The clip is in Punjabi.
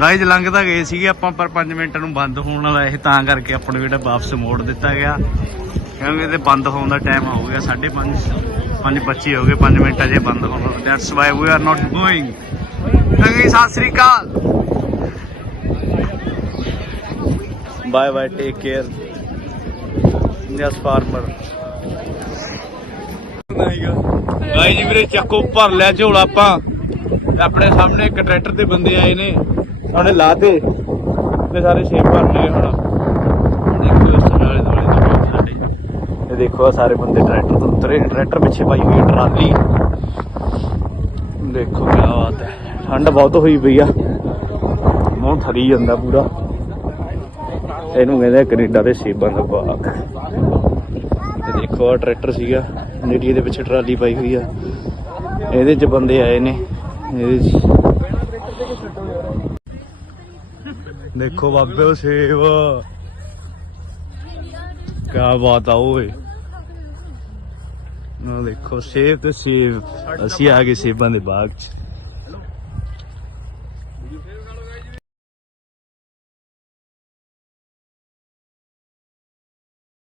ਗਾਈਜ਼ ਲੰਘਦਾ ਗਏ ਸੀਗੇ ਆਪਾਂ, ਪਰ 5 ਮਿੰਟ ਨੂੰ ਬੰਦ ਹੋਣ ਵਾਲਾ ਇਹ, ਤਾਂ ਕਰਕੇ ਆਪਾਂ ਨੂੰ ਜਿਹੜਾ ਵਾਪਸ ਮੋੜ ਦਿੱਤਾ ਗਿਆ। ਕਿਉਂਕਿ ਇਹਦੇ ਬੰਦ ਹੋਣ ਦਾ ਟਾਈਮ ਹੋ ਗਿਆ 5:30 5:25 ਹੋ ਗਏ 5 ਮਿੰਟ ਅਜੇ ਬੰਦ ਹੋਣ that's why we are not going ਚੰਗੀ, ਸਤਿ ਸ੍ਰੀ ਅਕਾਲ। Bye bye take care yes farmer guy ਜੀ ਵੀਰੇ, ਚੱਕੋ ਭਰ ਲਿਆ ਝੋਲਾ ਆਪਾਂ। ਆਪਣੇ ਸਾਹਮਣੇ ਇੱਕ ਟਰੈਕਟਰ ਤੇ ਬੰਦੇ ਆਏ ਨੇ। ਉਹਨੇ ਲਾਤੇ ਤੇ ਸਾਰੇ ਸੇਬ ਭਰ ਲਏ ਹੁਣ। ਇਹ ਦੇਖੋ ਆਹ ਸਾਰੇ ਬੰਦੇ ਟਰੈਕਟਰ ਤੋਂ ਉਤਰੇ ਟਰੈਕਟਰ ਪਿੱਛੇ ਪਾਈ ਹੋਈ ਟਰਾਲੀ। ਦੇਖੋ ਕੀ ਬਾਤ ਹੈ ਠੰਡ ਬਹੁਤ ਹੋਈ ਪਈ ਆ। ਮੂੰਹ ਥਰੀ ਜਾਂਦਾ ਪੂਰਾ। ਇਹਨੂੰ ਕਹਿੰਦੇ ਆ ਕੈਨੇਡਾ ਦੇ ਸੇਬਾਂ ਦਾ ਬਾਗ। ਤੇ ਦੇਖੋ ਆ ਟਰੈਕਟਰ ਸੀਗਾ ਨੀਡੀ ਦੇ ਪਿੱਛੇ ਟਰਾਲੀ ਪਾਈ ਹੋਈ ਆ। ਇਹਦੇ ਚ ਬੰਦੇ ਆਏ ਨੇ ਇਹਦੇ ਚ। ਦੇਖੋ ਬਾਬੇ ਉਹ ਸੇਬ ਕਿਆ ਬਾਤ ਆ ਓਏ। ਨਾ ਦੇਖੋ ਸੇਬ ਤੇ ਸੇਬ ਅਸੀਂ ਆ ਗਏ ਸੇਬਾਂ ਦੇ ਬਾਗ ਚ।